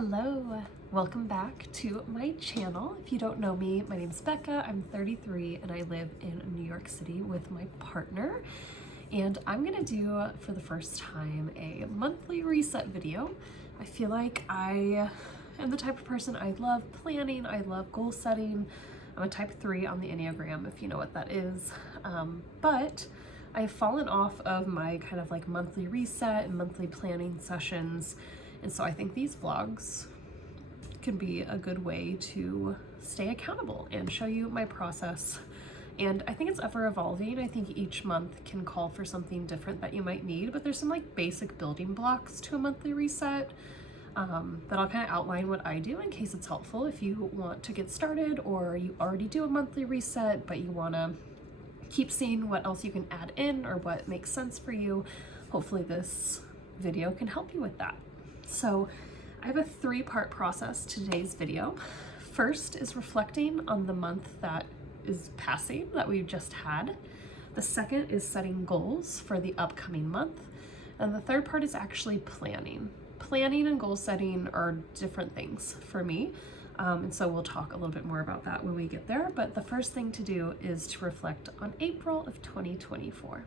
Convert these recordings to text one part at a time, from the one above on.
Hello, welcome back to my channel. If you don't know me, my name's Becca. I'm 33 and I live in New York City with my partner. And I'm gonna do, for the first time, a monthly reset video. I feel like I am the type of person, I love planning, I love goal setting. I'm a type 3 on the Enneagram, if you know what that is. But I've fallen off of my kind of like monthly reset and monthly planning sessions. And so I think these vlogs can be a good way to stay accountable and show you my process. And I think it's ever evolving. I think each month can call for something different that you might need, but there's some like basic building blocks to a monthly reset that I'll kind of outline what I do in case it's helpful if you want to get started or you already do a monthly reset, but you want to keep seeing what else you can add in or what makes sense for you. Hopefully this video can help you with that. So I have a 3-part process to today's video. First is reflecting on the month that is passing that we've just had. The second is setting goals for the upcoming month. And the third part is actually planning. Planning and goal setting are different things for me. And so we'll talk a little bit more about that when we get there. But the first thing to do is to reflect on April of 2024.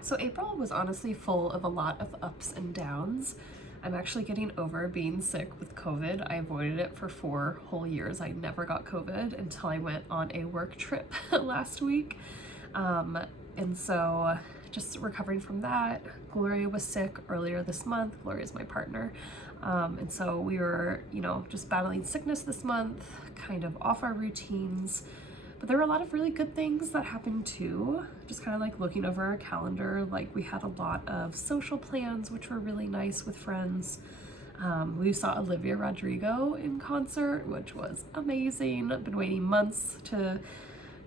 So April was honestly full of a lot of ups and downs. I'm actually getting over being sick with COVID. I avoided it for 4 whole years. I never got COVID until I went on a work trip last week. And so just recovering from that. Gloria was sick earlier this month. Gloria's my partner. And so we were, just battling sickness this month, kind of off our routines. But there were a lot of really good things that happened too. Just kind of like looking over our calendar, like we had a lot of social plans, which were really nice with friends. We saw Olivia Rodrigo in concert, which was amazing. I've been waiting months to,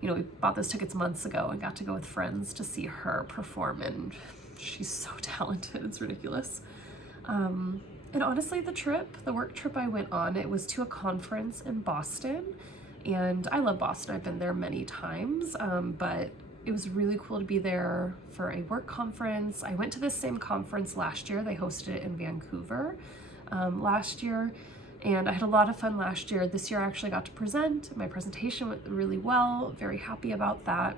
we bought those tickets months ago and got to go with friends to see her perform, and she's so talented, it's ridiculous. And honestly, the work trip I went on, it was to a conference in Boston. And I love Boston, I've been there many times, but it was really cool to be there for a work conference. I went to this same conference last year. They hosted it in Vancouver last year, and I had a lot of fun last year. This year I actually got to present. My presentation went really well, very happy about that.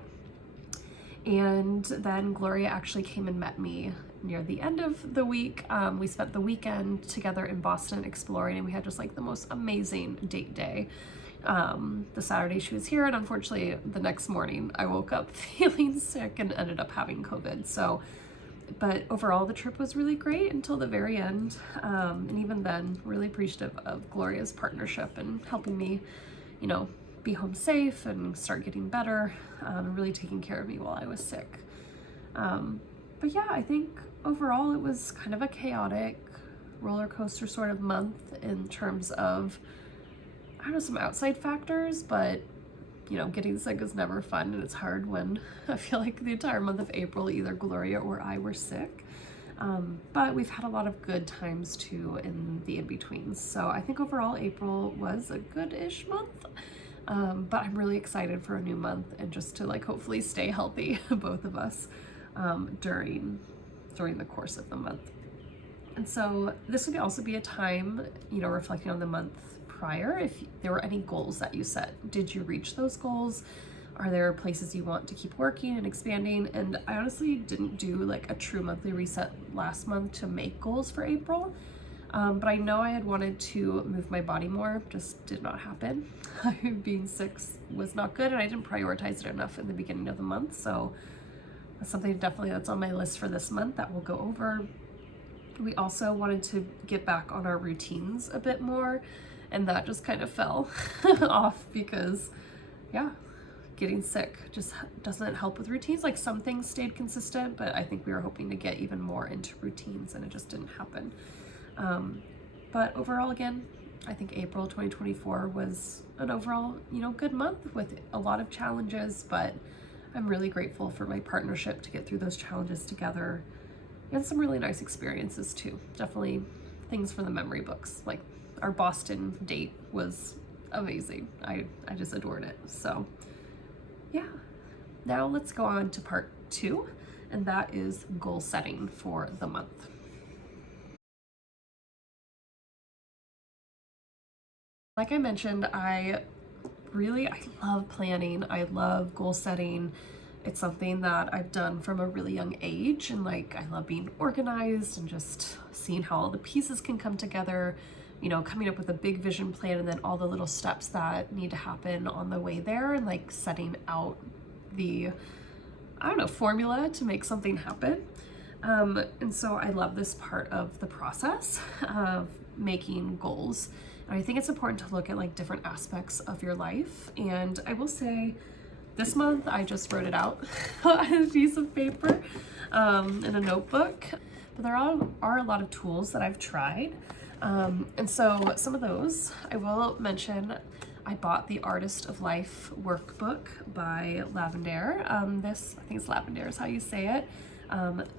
And then Gloria actually came and met me near the end of the week. We spent the weekend together in Boston exploring, and we had just like the most amazing date day. The Saturday she was here, and unfortunately the next morning I woke up feeling sick and ended up having COVID. But overall the trip was really great until the very end. And even then, really appreciative of Gloria's partnership and helping me, be home safe and start getting better, and really taking care of me while I was sick. But yeah, I think overall it was kind of a chaotic roller coaster sort of month in terms of, I don't know, some outside factors, but getting sick is never fun, and it's hard when I feel like the entire month of April, either Gloria or I were sick. But we've had a lot of good times too in the in-betweens. So I think overall April was a good-ish month. But I'm really excited for a new month and just to like hopefully stay healthy, both of us, during the course of the month. And so this would also be a time, reflecting on the month prior, if there were any goals that you set. Did you reach those goals? Are there places you want to keep working and expanding? And I honestly didn't do like a true monthly reset last month to make goals for April, but I know I had wanted to move my body more, just did not happen. Being sick was not good, and I didn't prioritize it enough in the beginning of the month, so that's something definitely that's on my list for this month that we'll go over. We also wanted to get back on our routines a bit more, and that just kind of fell off because, getting sick just doesn't help with routines. Like some things stayed consistent, but I think we were hoping to get even more into routines, and it just didn't happen. But overall, again, I think April 2024 was an overall, good month with a lot of challenges, but I'm really grateful for my partnership to get through those challenges together, and some really nice experiences too. Definitely things for the memory books. Like our Boston date was amazing. I just adored it. So yeah, now let's go on to part 2, and that is goal setting for the month. Like I mentioned, I love planning. I love goal setting. It's something that I've done from a really young age, and like I love being organized and just seeing how all the pieces can come together, you know, coming up with a big vision plan and then all the little steps that need to happen on the way there, and like setting out the, I don't know, formula to make something happen. And so I love this part of the process of making goals. And I think it's important to look at like different aspects of your life. And I will say this month I just wrote it out on a piece of paper in a notebook. But there are a lot of tools that I've tried. And so some of those I will mention. I bought the Artist of Life workbook by Lavendaire. I think it's Lavendaire is how you say it.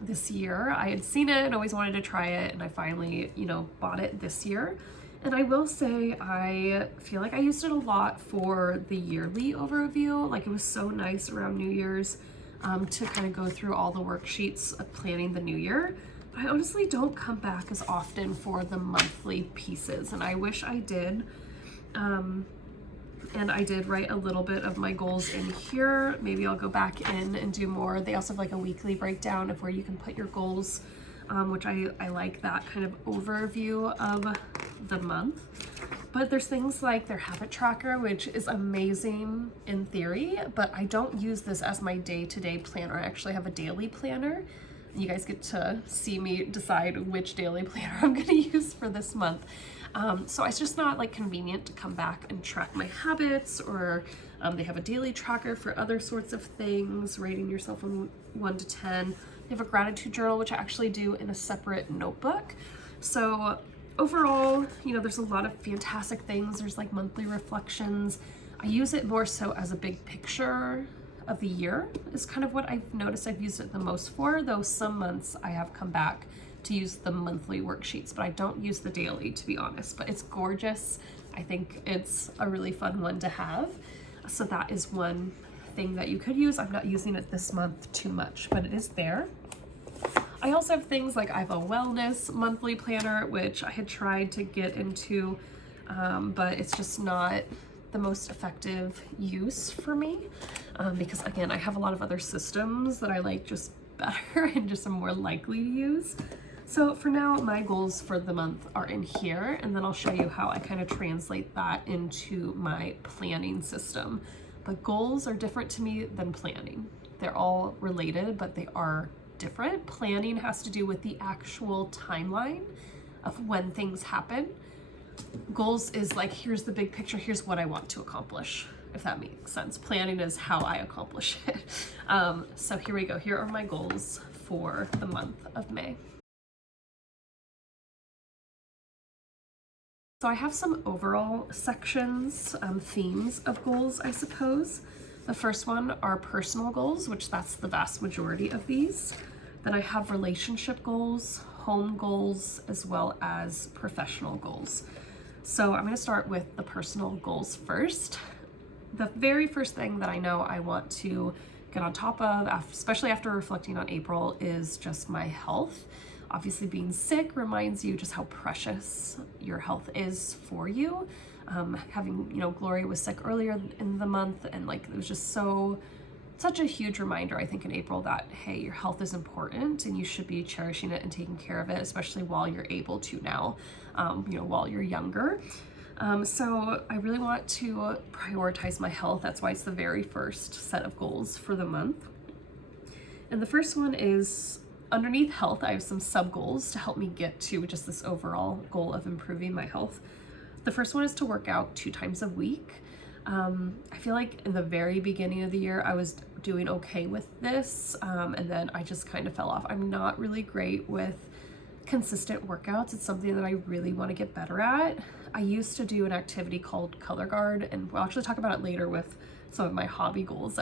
This year I had seen it and always wanted to try it, and I finally, you know, bought it this year. And I will say I feel like I used it a lot for the yearly overview. Like, it was so nice around New Year's to kind of go through all the worksheets of planning the new year. I honestly don't come back as often for the monthly pieces, and I wish I did. And I did write a little bit of my goals in here. Maybe I'll go back in and do more. They also have like a weekly breakdown of where you can put your goals, which I like that kind of overview of the month. But there's things like their habit tracker, which is amazing in theory, but I don't use this as my day-to-day planner. I actually have a daily planner. You guys get to see me decide which daily planner I'm gonna use for this month. So it's just not like convenient to come back and track my habits, or they have a daily tracker for other sorts of things, rating yourself from 1 to 10. They have a gratitude journal, which I actually do in a separate notebook. So overall, you know, there's a lot of fantastic things. There's like monthly reflections. I use it more so as a big picture of the year is kind of what I've noticed I've used it the most for, though some months I have come back to use the monthly worksheets, but I don't use the daily, to be honest. But it's gorgeous. I think it's a really fun one to have. So that is one thing that you could use. I'm not using it this month too much, but it is there. I also have things like I have a wellness monthly planner, which I had tried to get into, but it's just not the most effective use for me, because again, I have a lot of other systems that I like just better and just am more likely to use. So for now, my goals for the month are in here, and then I'll show you how I kind of translate that into my planning system. But goals are different to me than planning. They're all related, but they are different. Planning has to do with the actual timeline of when things happen. Goals is like, here's the big picture, here's what I want to accomplish, if that makes sense. Planning is how I accomplish it. So here we go. Here are my goals for the month of May. So I have some overall sections, themes of goals, I suppose. The first one are personal goals, which that's the vast majority of these. Then I have relationship goals, home goals, as well as professional goals. So I'm going to start with the personal goals first. The very first thing that I know I want to get on top of, especially after reflecting on April, is just my health. Obviously, being sick reminds you just how precious your health is for you. Having, you know, Gloria was sick earlier in the month, and like it was just such a huge reminder, I think, in April that, hey, your health is important and you should be cherishing it and taking care of it, especially while you're able to now, you know, while you're younger. So I really want to prioritize my health. That's why it's the very first set of goals for the month. And the first one is, underneath health, I have some sub goals to help me get to just this overall goal of improving my health. The first one is to work out 2 times a week. I feel like in the very beginning of the year, I was doing okay with this, and then I just kind of fell off. I'm not really great with consistent workouts. It's something that I really want to get better at. I used to do an activity called Color Guard, and we'll actually talk about it later with some of my hobby goals.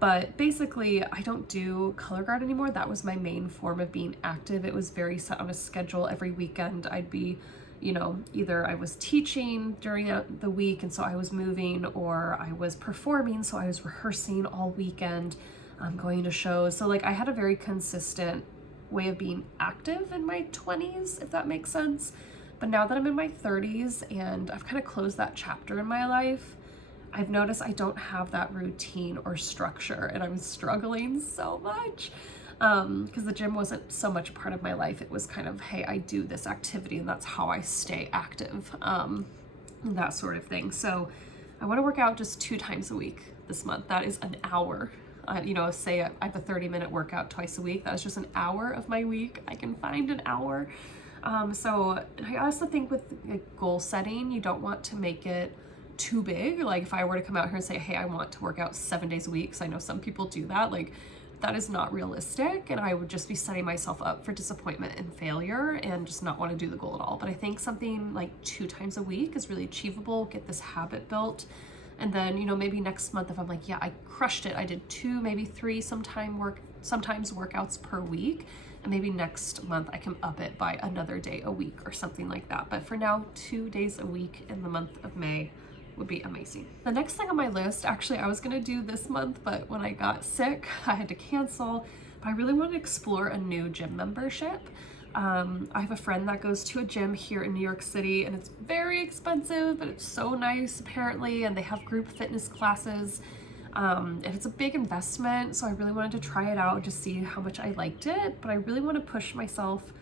But basically, I don't do Color Guard anymore. That was my main form of being active. It was very set on a schedule. Every weekend I'd be, you know, either I was teaching during the week and so I was moving, or I was performing, so I was rehearsing all weekend. going to shows. So like I had a very consistent way of being active in my 20s, if that makes sense. But now that I'm in my 30s and I've kind of closed that chapter in my life, I've noticed I don't have that routine or structure, and I'm struggling so much because the gym wasn't so much part of my life. It was kind of, hey, I do this activity and that's how I stay active, that sort of thing. So I want to work out just 2 times a week this month. That is an hour. Say I have a 30-minute workout twice a week. That's just an hour of my week. I can find an hour. So I also think with like, goal setting, you don't want to make it too big. Like if I were to come out here and say, hey, I want to work out 7 days a week, because I know some people do that, like that is not realistic, and I would just be setting myself up for disappointment and failure and just not want to do the goal at all. But I think something like 2 times a week is really achievable, get this habit built. And then, maybe next month if I'm like, yeah, I crushed it, I did 2, maybe 3 sometimes workouts per week, and maybe next month I can up it by another day a week or something like that. But for now, 2 days a week in the month of May would be amazing. The next thing on my list, actually I was gonna do this month, but when I got sick, I had to cancel. But I really want to explore a new gym membership. I have a friend that goes to a gym here in New York City, and it's very expensive, but it's so nice apparently, and they have group fitness classes. And it's a big investment, so I really wanted to try it out to see how much I liked it. But I really want to push myself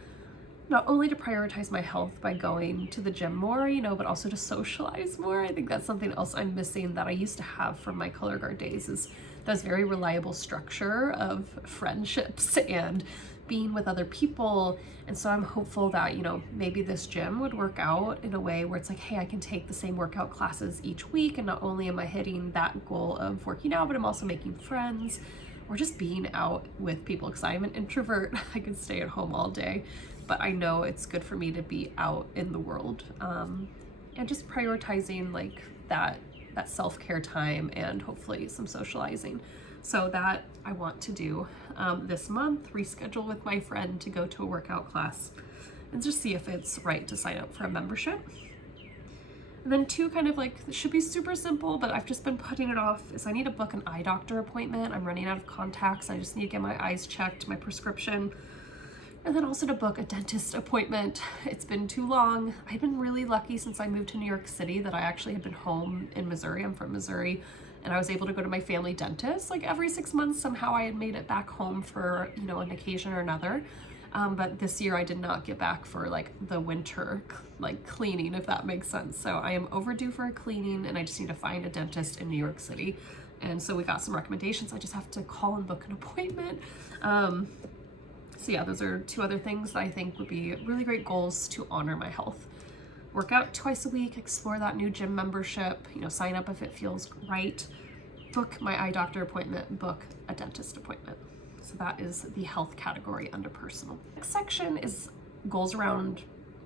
not only to prioritize my health by going to the gym more, but also to socialize more. I think that's something else I'm missing that I used to have from my color guard days, is this very reliable structure of friendships and being with other people. And so I'm hopeful that, maybe this gym would work out in a way where it's like, hey, I can take the same workout classes each week, and not only am I hitting that goal of working out, but I'm also making friends or just being out with people, because I'm an introvert. I could stay at home all day, but I know it's good for me to be out in the world, and just prioritizing like that self-care time and hopefully some socializing. So that I want to do this month, reschedule with my friend to go to a workout class and just see if it's right to sign up for a membership. And then 2 kind of like, it should be super simple, but I've just been putting it off, is I need to book an eye doctor appointment. I'm running out of contacts. I just need to get my eyes checked, my prescription, and then also to book a dentist appointment. It's been too long. I've been really lucky since I moved to New York City that I actually have been home in Missouri. I'm from Missouri, and I was able to go to my family dentist like every 6 months. Somehow I had made it back home for, an occasion or another. But this year I did not get back for like the winter like cleaning, if that makes sense. So I am overdue for a cleaning, and I just need to find a dentist in New York City. And so we got some recommendations. I just have to call and book an appointment. So yeah, those are 2 other things that I think would be really great goals to honor my health. Work out twice a week, explore that new gym membership, sign up if it feels right, book my eye doctor appointment, book a dentist appointment. So that is the health category under personal. Next section is goals around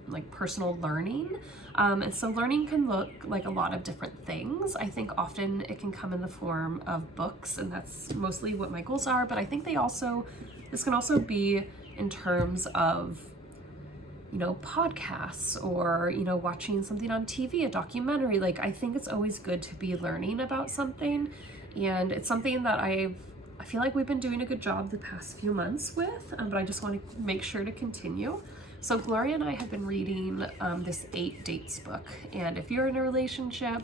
like personal learning. And so learning can look like a lot of different things. I think often it can come in the form of books, and that's mostly what my goals are, but I think this can also be in terms of, podcasts or, watching something on TV, a documentary. Like, I think it's always good to be learning about something. And it's something that I feel like we've been doing a good job the past few months with, but I just want to make sure to continue. So Gloria and I have been reading this 8 Dates book. And if you're in a relationship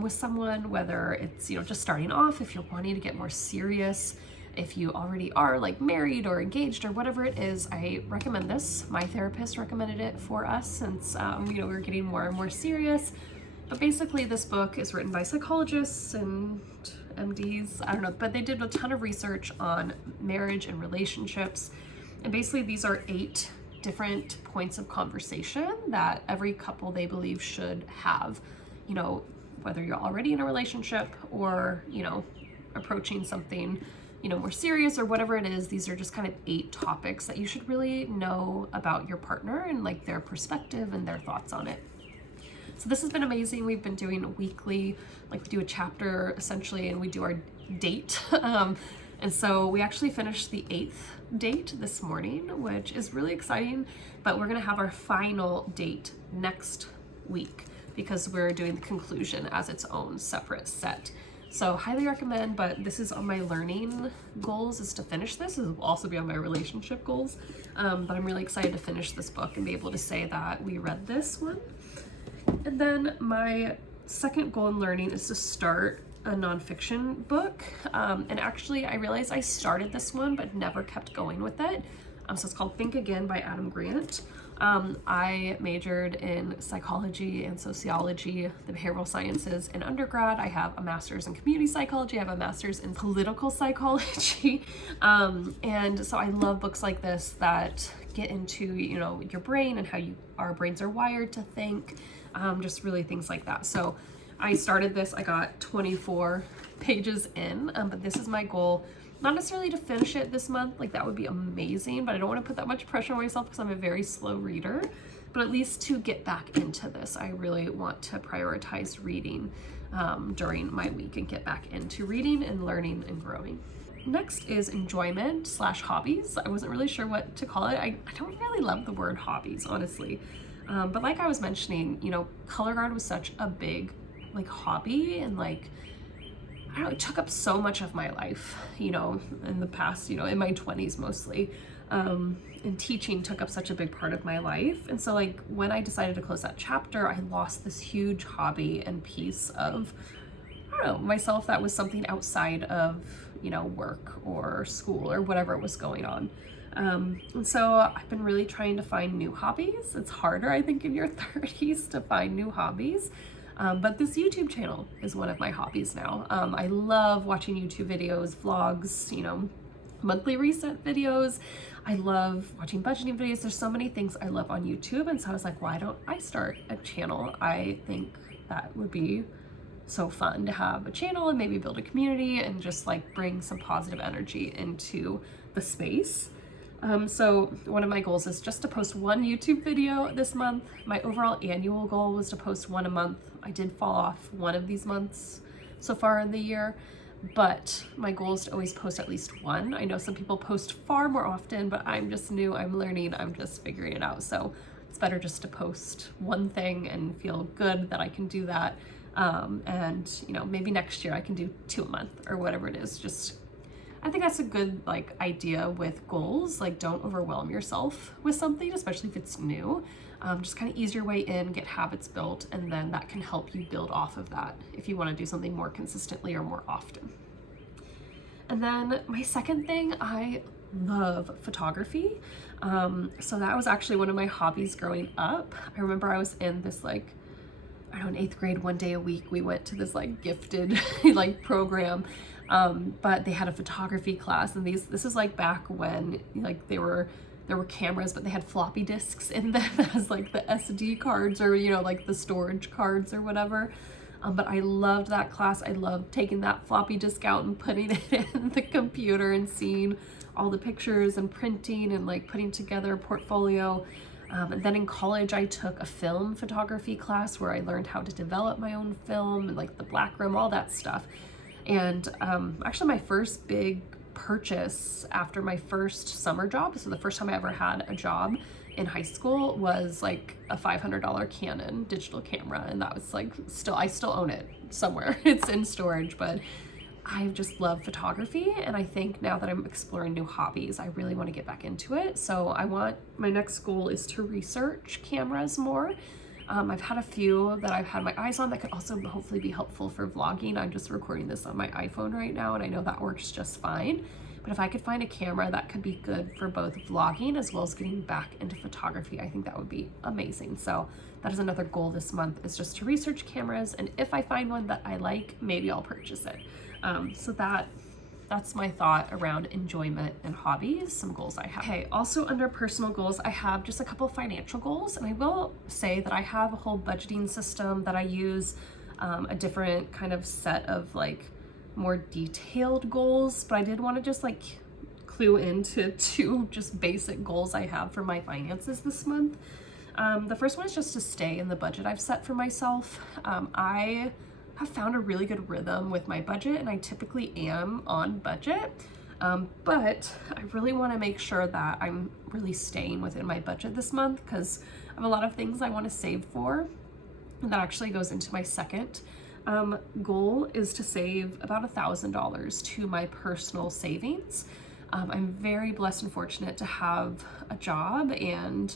with someone, whether it's, just starting off, if you're wanting to get more serious, if you already are like married or engaged or whatever it is, I recommend this. My therapist recommended it for us since, we were getting more and more serious. But basically this book is written by psychologists and MDs, I don't know, but they did a ton of research on marriage and relationships. And basically these are 8 different points of conversation that every couple they believe should have, whether you're already in a relationship or, approaching something, more serious or whatever it is. These are just kind of 8 topics that you should really know about your partner and like their perspective and their thoughts on it. So this has been amazing. We've been doing weekly, like we do a chapter essentially, and we do our date. And so we actually finished the 8th date this morning, which is really exciting, but we're gonna have our final date next week because we're doing the conclusion as its own separate set. So highly recommend, but this is on my learning goals, is to finish this. This will also be on my relationship goals. But I'm really excited to finish this book and be able to say that we read this one. And then my second goal in learning is to start a nonfiction book. And actually I realized I started this one but never kept going with it. So it's called Think Again by Adam Grant. I majored in psychology and sociology, the behavioral sciences in undergrad. I have a master's in community psychology. I have a master's in political psychology. And so I love books like this that get into, you know, your brain and how our brains are wired to think, just really things like that. So I started this, I got 24 pages in, but this is my goal. Not necessarily to finish it this month, like that would be amazing, but I don't want to put that much pressure on myself because I'm a very slow reader, but at least to get back into this. I really want to prioritize reading during my week and get back into reading and learning and growing. Next is enjoyment / hobbies. I wasn't really sure what to call it. I don't really love the word hobbies, honestly. But like I was mentioning, you know, color guard was such a big like hobby, and like I don't know, it took up so much of my life, you know, in the past, you know, in my 20s mostly. And teaching took up such a big part of my life. And so like when I decided to close that chapter, I lost this huge hobby and piece of, I don't know, myself that was something outside of, you know, work or school or whatever was going on. And so I've been really trying to find new hobbies. It's harder, I think, in your 30s to find new hobbies. But this YouTube channel is one of my hobbies now. I love watching YouTube videos, vlogs, you know, monthly reset videos. I love watching budgeting videos. There's so many things I love on YouTube. And so I was like, why don't I start a channel? I think that would be so fun to have a channel and maybe build a community and just like bring some positive energy into the space. So one of my goals is just to post one YouTube video this month. My overall annual goal was to post one a month. I did fall off one of these months so far in the year, but my goal is to always post at least one. I know some people post far more often, but I'm just new, I'm learning, I'm just figuring it out. So it's better just to post one thing and feel good that I can do that. And you know, maybe next year I can do 2 a month or whatever it is. Just I think that's a good like idea with goals. Like don't overwhelm yourself with something, especially if it's new. Just kind of ease your way in, get habits built, and then that can help you build off of that if you want to do something more consistently or more often. And then my second thing, I love photography. So that was actually one of my hobbies growing up. I remember I was in this like, I don't know, in 8th grade, one day a week, we went to this like gifted like program. But they had a photography class, and this is like back when like there were cameras, but they had floppy disks in them as like the SD cards, or you know, like the storage cards or whatever. But I loved that class. I loved taking that floppy disk out and putting it in the computer and seeing all the pictures and printing and like putting together a portfolio. And then in college, I took a film photography class where I learned how to develop my own film and like the blackroom, all that stuff. And actually my first big purchase after my first summer job, so the first time I ever had a job in high school, was like a $500 Canon digital camera. And that was like, I still own it somewhere. It's in storage, but I just love photography. And I think now that I'm exploring new hobbies, I really want to get back into it. So my next goal is to research cameras more. I've had a few that I've had my eyes on that could also hopefully be helpful for vlogging. I'm just recording this on my iPhone right now, and I know that works just fine. But if I could find a camera that could be good for both vlogging as well as getting back into photography, I think that would be amazing. So that is another goal this month, is just to research cameras. And if I find one that I like, maybe I'll purchase it. So that's my thought around enjoyment and hobbies, some goals I have. Okay, also under personal goals, I have just a couple financial goals, and I will say that I have a whole budgeting system that I use, a different kind of set of like more detailed goals, but I did want to just like clue into 2 just basic goals I have for my finances this month. The first one is just to stay in the budget I've set for myself. I have found a really good rhythm with my budget, and I typically am on budget, but I really want to make sure that I'm really staying within my budget this month, because I have a lot of things I want to save for. And that actually goes into my second goal is to save about $1,000 to my personal savings. I'm very blessed and fortunate to have a job and,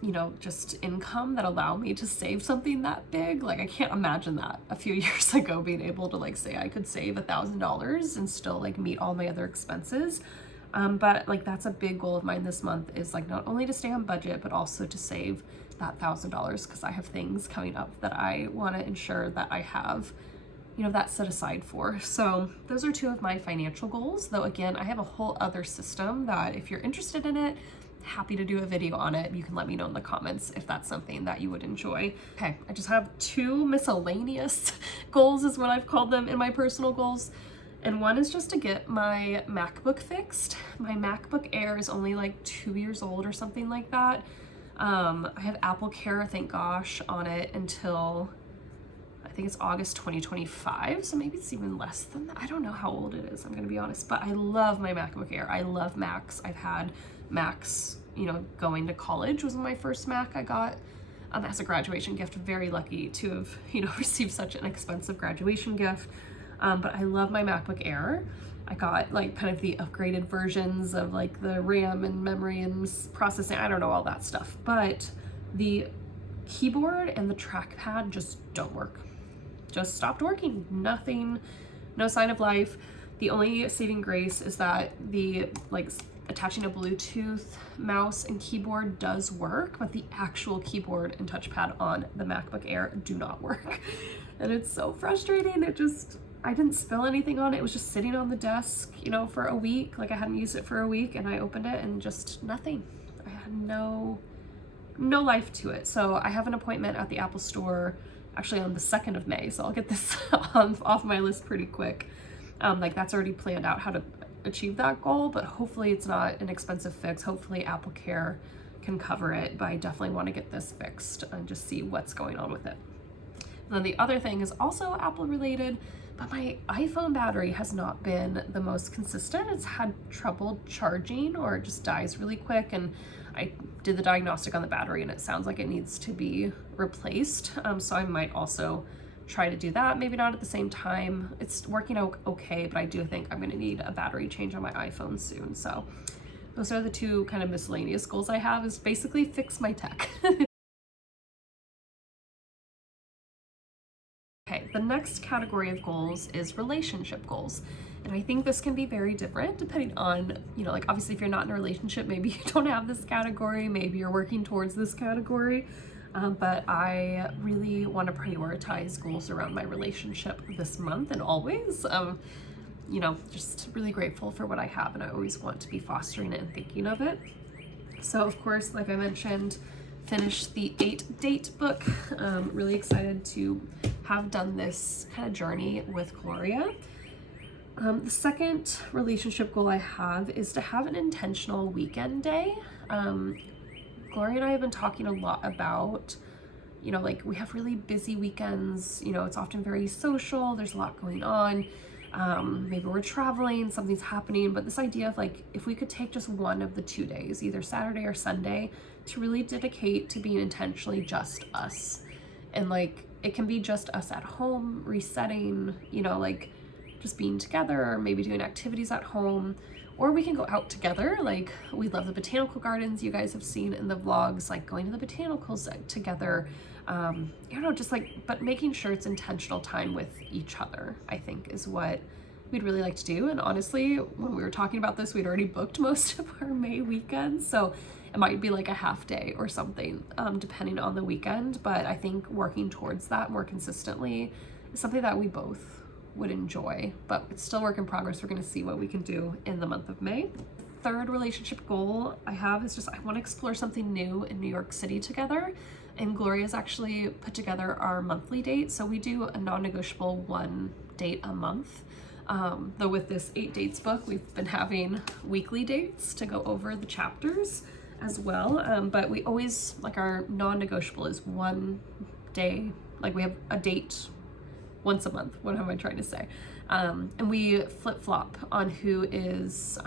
you know, just income that allow me to save something that big. Like, I can't imagine that a few years ago, being able to like say I could save $1,000 and still like meet all my other expenses. But like, that's a big goal of mine this month, is like not only to stay on budget, but also to save that $1,000, because I have things coming up that I want to ensure that I have, you know, that set aside for. So those are two of my financial goals, though again, I have a whole other system that if you're interested in it, happy to do a video on it. You can let me know in the comments if that's something that you would enjoy. Okay, I just have two miscellaneous goals is what I've called them in my personal goals. And one is just to get my MacBook fixed. My MacBook Air is only like 2 years old or something like that. I have Apple Care, thank gosh, on it until I think it's August 2025, so maybe it's even less than that. I don't know how old it is, I'm gonna be honest, but I love my MacBook Air. I love Macs. I've had Macs, you know, going to college was my first Mac I got as a graduation gift. Very lucky to have, you know, received such an expensive graduation gift. But I love my MacBook Air. I got like kind of the upgraded versions of like the RAM and memory and processing, I don't know, all that stuff. But the keyboard and the trackpad just don't work. Just stopped working. Nothing, no sign of life. The only saving grace is that the like attaching a Bluetooth mouse and keyboard does work, but the actual keyboard and touchpad on the MacBook Air do not work. And it's so frustrating. I didn't spill anything on it. It was just sitting on the desk, you know, for a week. Like, I hadn't used it for a week, and I opened it and just nothing. I had no life to it. So I have an appointment at the Apple Store actually on the 2nd of May. So I'll get this off my list pretty quick. Like, that's already planned out how to achieve that goal, but hopefully it's not an expensive fix. Hopefully Apple Care can cover it, but I definitely want to get this fixed and just see what's going on with it. And then the other thing is also Apple related, but my iPhone battery has not been the most consistent. It's had trouble charging, or it just dies really quick, and I did the diagnostic on the battery and it sounds like it needs to be replaced. So I might also try to do that, maybe not at the same time. It's working okay, but I do think I'm gonna need a battery change on my iPhone soon. So those are the two kind of miscellaneous goals I have, is basically fix my tech. Okay, the next category of goals is relationship goals. And I think this can be very different depending on, you know, like obviously if you're not in a relationship, maybe you don't have this category, maybe you're working towards this category. But I really want to prioritize goals around my relationship this month and always. You know, just really grateful for what I have, and I always want to be fostering it and thinking of it. So of course, like I mentioned, finished the 8-date book. Really excited to have done this kind of journey with Gloria. The second relationship goal I have is to have an intentional weekend day. Gloria and I have been talking a lot about, you know, like we have really busy weekends, you know, it's often very social, there's a lot going on. Maybe we're traveling, something's happening, but this idea of like, if we could take just one of the 2 days, either Saturday or Sunday, to really dedicate to being intentionally just us. And like, it can be just us at home, resetting, you know, like just being together, or maybe doing activities at home. Or we can go out together. Like, we love the botanical gardens, you guys have seen in the vlogs, like going to the botanicals together. You know, just like, but making sure it's intentional time with each other, I think is what we'd really like to do. And honestly, when we were talking about this, we'd already booked most of our May weekends. So it might be like a half day or something, depending on the weekend. But I think working towards that more consistently is something that we both would enjoy, but it's still work in progress. We're going to see what we can do in the month of May. Third relationship goal I have is just, I want to explore something new in New York City together. And Gloria's actually put together our monthly date. So we do a non-negotiable 1 date a month. Though with this 8 dates book, we've been having weekly dates to go over the chapters as well. But we always, like, our non-negotiable is 1 day, like we have a date once a month. What am I trying to say? And we flip-flop on who is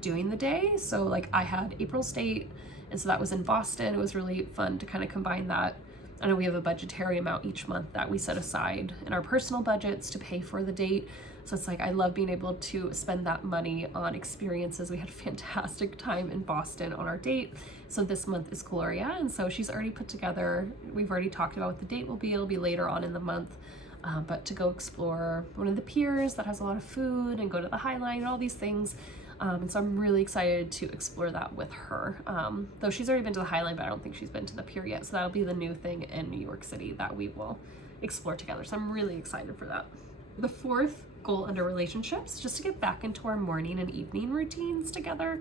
doing the day. So like I had April's date, and so that was in Boston. It was really fun to kind of combine that I know we have a budgetary amount each month that we set aside in our personal budgets to pay for the date. So it's like, I love being able to spend that money on experiences. We had a fantastic time in Boston on our date. So this month is Gloria. And so she's already put together, we've already talked about what the date will be. It'll be later on in the month. But to go explore one of the piers that has a lot of food and go to the High Line and all these things. And so I'm really excited to explore that with her. Though she's already been to the High Line, but I don't think she's been to the pier yet. So that'll be the new thing in New York City that we will explore together. So I'm really excited for that. The fourth goal under relationships, just to get back into our morning and evening routines together.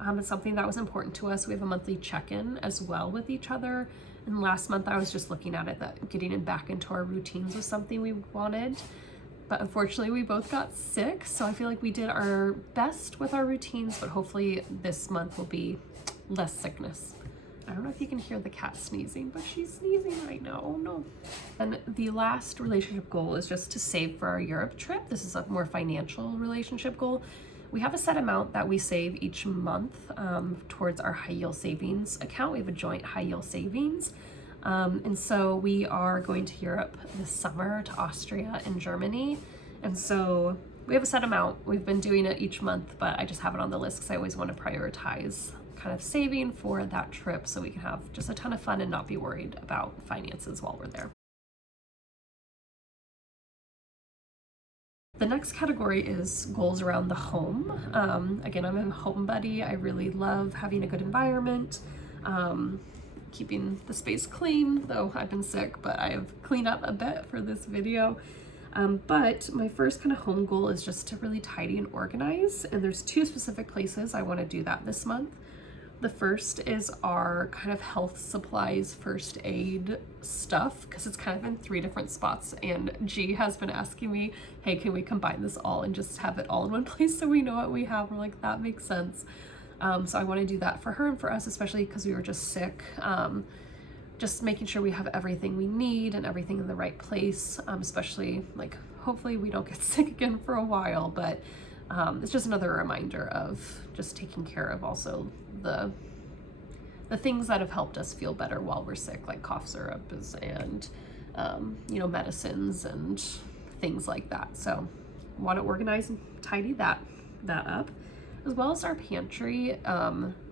It's something that was important to us. We have a monthly check-in as well with each other. And last month I was just looking at it, that getting it back into our routines was something we wanted. But unfortunately we both got sick. So I feel like we did our best with our routines, but hopefully this month will be less sickness. I don't know if you can hear the cat sneezing, but she's sneezing right now. Oh no. And the last relationship goal is just to save for our Europe trip. This is a more financial relationship goal. We have a set amount that we save each month towards our high yield savings account. We have a joint high yield savings. And so we are going to Europe this summer, to Austria and Germany. And so we have a set amount. We've been doing it each month, but I just have it on the list because I always want to prioritize kind of saving for that trip so we can have just a ton of fun and not be worried about finances while we're there. The next category is goals around the home. Again, I'm a homebody. I really love having a good environment, keeping the space clean, though I've been sick, but I have cleaned up a bit for this video. But my first kind of home goal is just to really tidy and organize. And there's two specific places I want to do that this month. The first is our kind of health supplies, first aid stuff, because it's kind of in 3 different spots. And G has been asking me, hey, can we combine this all and just have it all in one place so we know what we have? We're like, that makes sense. So I want to do that for her and for us, especially because we were just sick. Just making sure we have everything we need and everything in the right place, especially like hopefully we don't get sick again for a while, but it's just another reminder of just taking care of also the things that have helped us feel better while we're sick, like cough syrups and medicines and things like that. So want to organize and tidy that up, as well as our pantry.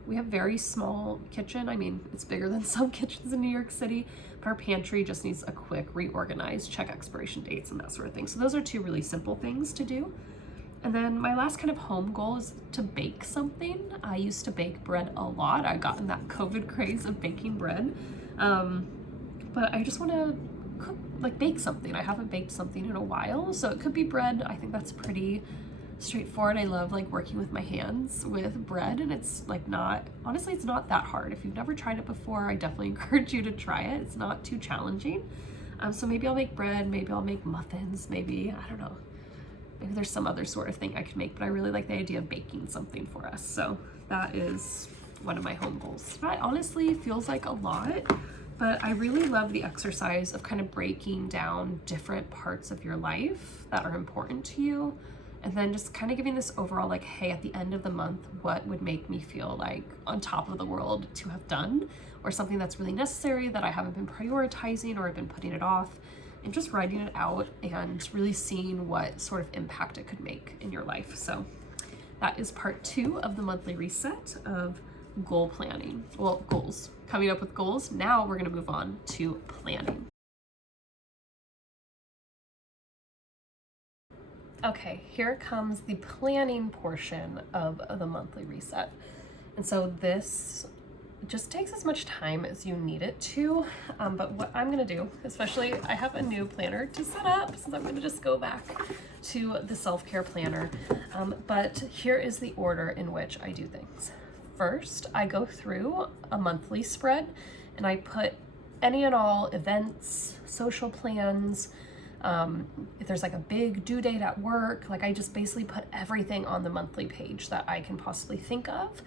We have very small kitchen. I mean, it's bigger than some kitchens in New York City, but our pantry just needs a quick reorganize, check expiration dates and that sort of thing. So those are 2 really simple things to do. And then my last kind of home goal is to bake something. I used to bake bread a lot. I got in that COVID craze of baking bread. But I just want to bake something. I haven't baked something in a while. So it could be bread. I think that's pretty straightforward. I love working with my hands with bread, and it's honestly, it's not that hard. If you've never tried it before, I definitely encourage you to try it. It's not too challenging. So maybe I'll make bread, maybe I'll make muffins, maybe, I don't know. Maybe there's some other sort of thing I could make, but I really like the idea of baking something for us. So that is one of my home goals. That honestly feels like a lot, but I really love the exercise of kind of breaking down different parts of your life that are important to you. And then just kind of giving this overall, hey, at the end of the month, what would make me feel like on top of the world to have done, or something that's really necessary that I haven't been prioritizing or I've been putting it off. And just writing it out and really seeing what sort of impact it could make in your life. So that is part 2 of the monthly reset of goal planning. Well, goals, coming up with goals. Now we're going to move on to planning. Okay, here comes the planning portion of the monthly reset. And so this just takes as much time as you need it to, but what I'm gonna do, especially I have a new planner to set up, so I'm gonna just go back to the self-care planner, but here is the order in which I do things. First, I go through a monthly spread and I put any and all events, social plans, if there's a big due date at work, I just basically put everything on the monthly page that I can possibly think of.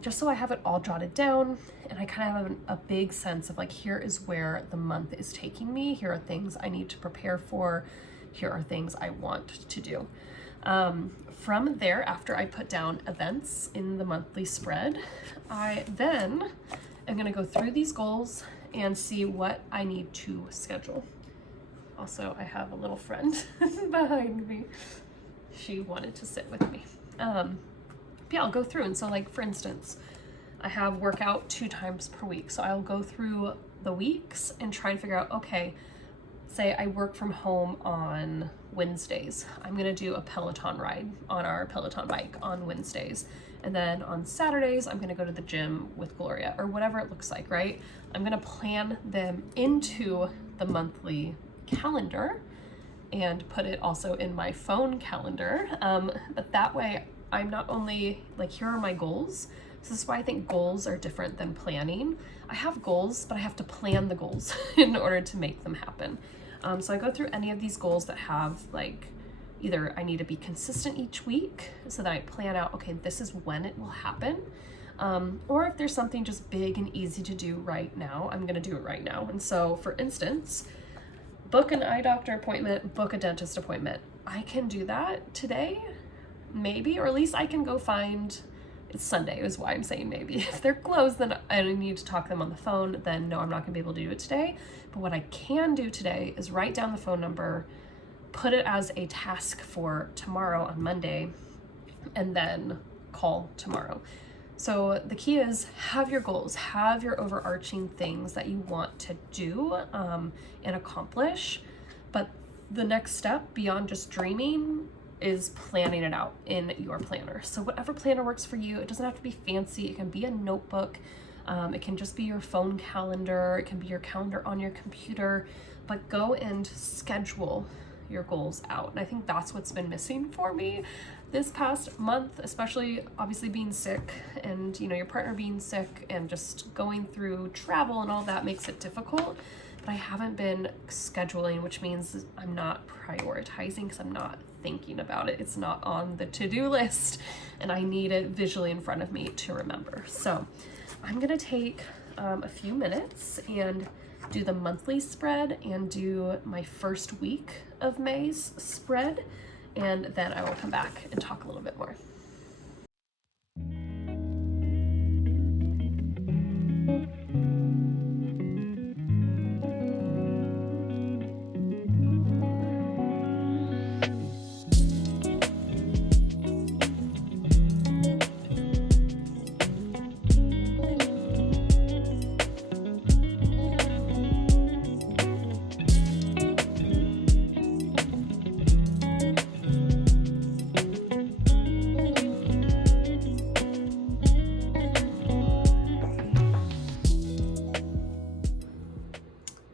Just so I have it all jotted down and I kind of have a big sense of here is where the month is taking me. Here are things I need to prepare for. Here are things I want to do. From there, after I put down events in the monthly spread, I then am going to go through these goals and see what I need to schedule. Also, I have a little friend behind me. She wanted to sit with me. Yeah, I'll go through, and so like for instance, I have workout 2 times per week. So I'll go through the weeks and try and figure out, okay, say I work from home on Wednesdays. I'm gonna do a Peloton ride on our Peloton bike on Wednesdays. And then on Saturdays, I'm gonna go to the gym with Gloria, or whatever it looks like, right? I'm gonna plan them into the monthly calendar and put it also in my phone calendar. But that way I'm not only like, here are my goals. So this is why I think goals are different than planning. I have goals, but I have to plan the goals in order to make them happen. So I go through any of these goals that have like, either I need to be consistent each week so that I plan out, okay, this is when it will happen. Or if there's something just big and easy to do right now, I'm gonna do it right now. And so for instance, book an eye doctor appointment, book a dentist appointment. I can do that today, maybe, or at least I can go find, it's Sunday is why I'm saying maybe. If they're closed, then I need to talk to them on the phone, then no, I'm not gonna be able to do it today. But what I can do today is write down the phone number, put it as a task for tomorrow on Monday, and then call tomorrow. So the key is have your goals, have your overarching things that you want to do and accomplish. But the next step beyond just dreaming is planning it out in your planner. So whatever planner works for you, it doesn't have to be fancy. It can be a notebook. It can just be your phone calendar. It can be your calendar on your computer, but go and schedule your goals out. And I think that's what's been missing for me this past month, especially obviously being sick and, you know, your partner being sick and just going through travel and all that makes it difficult. But I haven't been scheduling, which means I'm not prioritizing because I'm not thinking about it. It's not on the to-do list and I need it visually in front of me to remember. So I'm gonna take a few minutes and do the monthly spread and do my first week of May's spread, and then I will come back and talk a little bit more.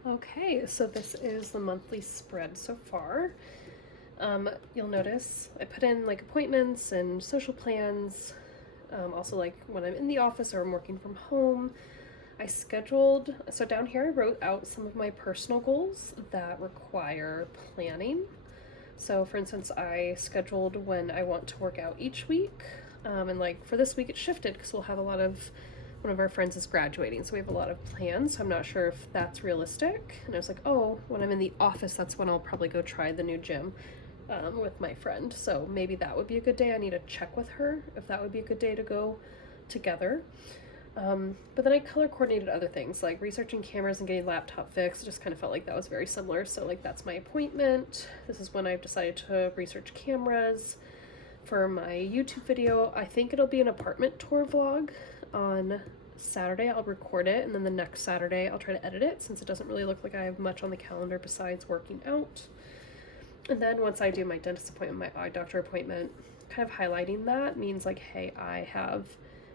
Okay, so this is the monthly spread so far. You'll notice I put in like appointments and social plans, also like when I'm in the office or I'm working from home. I scheduled, so down here I wrote out some of my personal goals that require planning. So for instance, I scheduled when I want to work out each week, and like for this week it shifted because we'll have one of our friends is graduating, so we have a lot of plans, so I'm not sure if that's realistic. And I was like, oh, when I'm in the office, that's when I'll probably go try the new gym with my friend. So maybe that would be a good day. I need to check with her if that would be a good day to go together. But then I color coordinated other things like researching cameras and getting laptop fixed. It just kind of felt like that was very similar. So like that's my appointment. This is when I've decided to research cameras. For my YouTube video, I think it'll be an apartment tour vlog. On Saturday I'll record it, and then the next Saturday I'll try to edit it since it doesn't really look like I have much on the calendar besides working out. And then once I do my dentist appointment, my eye doctor appointment, kind of highlighting that means like, hey, I have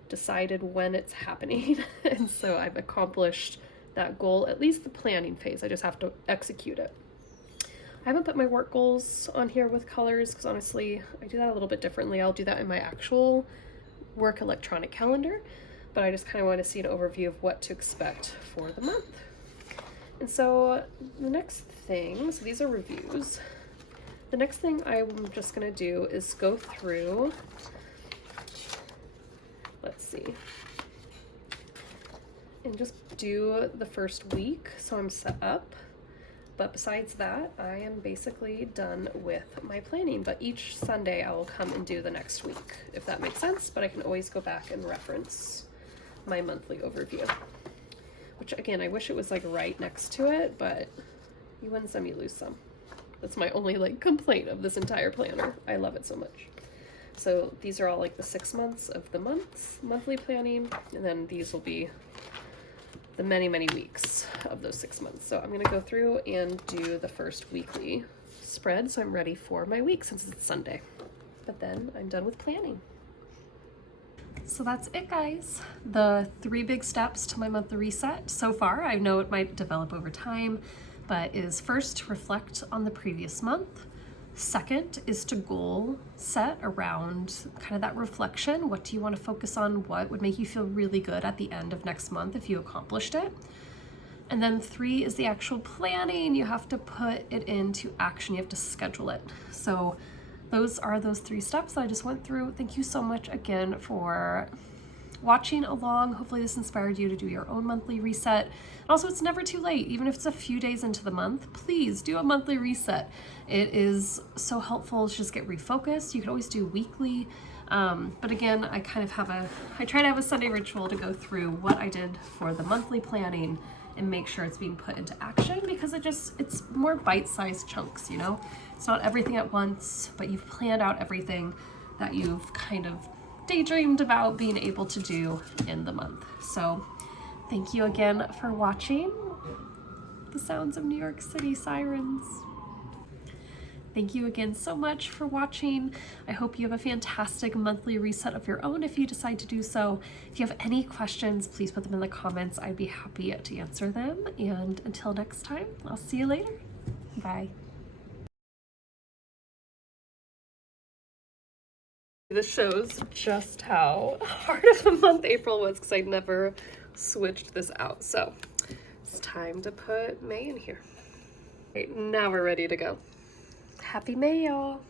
decided when it's happening and so I've accomplished that goal, at least the planning phase. I just have to execute it. I haven't put my work goals on here with colors because honestly I do that a little bit differently. I'll do that in my actual work electronic calendar, but I just kind of want to see an overview of what to expect for the month. And so the next thing, so these are reviews. The next thing I'm just going to do is go through, let's see, and just do the first week so I'm set up. But besides that, I am basically done with my planning. But each Sunday I will come and do the next week, if that makes sense. But I can always go back and reference my monthly overview. which again, I wish it was like right next to it, but you win some, you lose some. That's my only like complaint of this entire planner. I love it so much. So these are all like the 6 months of the monthly planning, and then these will be the many, many weeks of those 6 months. So I'm gonna go through and do the first weekly spread, so I'm ready for my week since it's Sunday. But then I'm done with planning. So that's it, guys. The 3 big steps to my monthly reset so far. I know it might develop over time, but is first, reflect on the previous month. Second is to goal set around kind of that reflection. What do you want to focus on? What would make you feel really good at the end of next month if you accomplished it? And then 3 is the actual planning. You have to put it into action. You have to schedule it. So those are those 3 steps that I just went through. Thank you so much again for watching along. Hopefully this inspired you to do your own monthly reset. Also, it's never too late. Even if it's a few days into the month, please do a monthly reset. It is so helpful to just get refocused. You can always do weekly. But again, I try to have a Sunday ritual to go through what I did for the monthly planning and make sure it's being put into action, because it's more bite-sized chunks, you know? It's not everything at once, but you've planned out everything that you've kind of daydreamed about being able to do in the month. So thank you again for watching. The sounds of New York City sirens. Thank you again so much for watching. I hope you have a fantastic monthly reset of your own if you decide to do so. If you have any questions, please put them in the comments. I'd be happy to answer them. And until next time, I'll see you later. Bye. This shows just how hard of a month April was because I never switched this out. So it's time to put May in here. Okay, now we're ready to go. Happy May, y'all.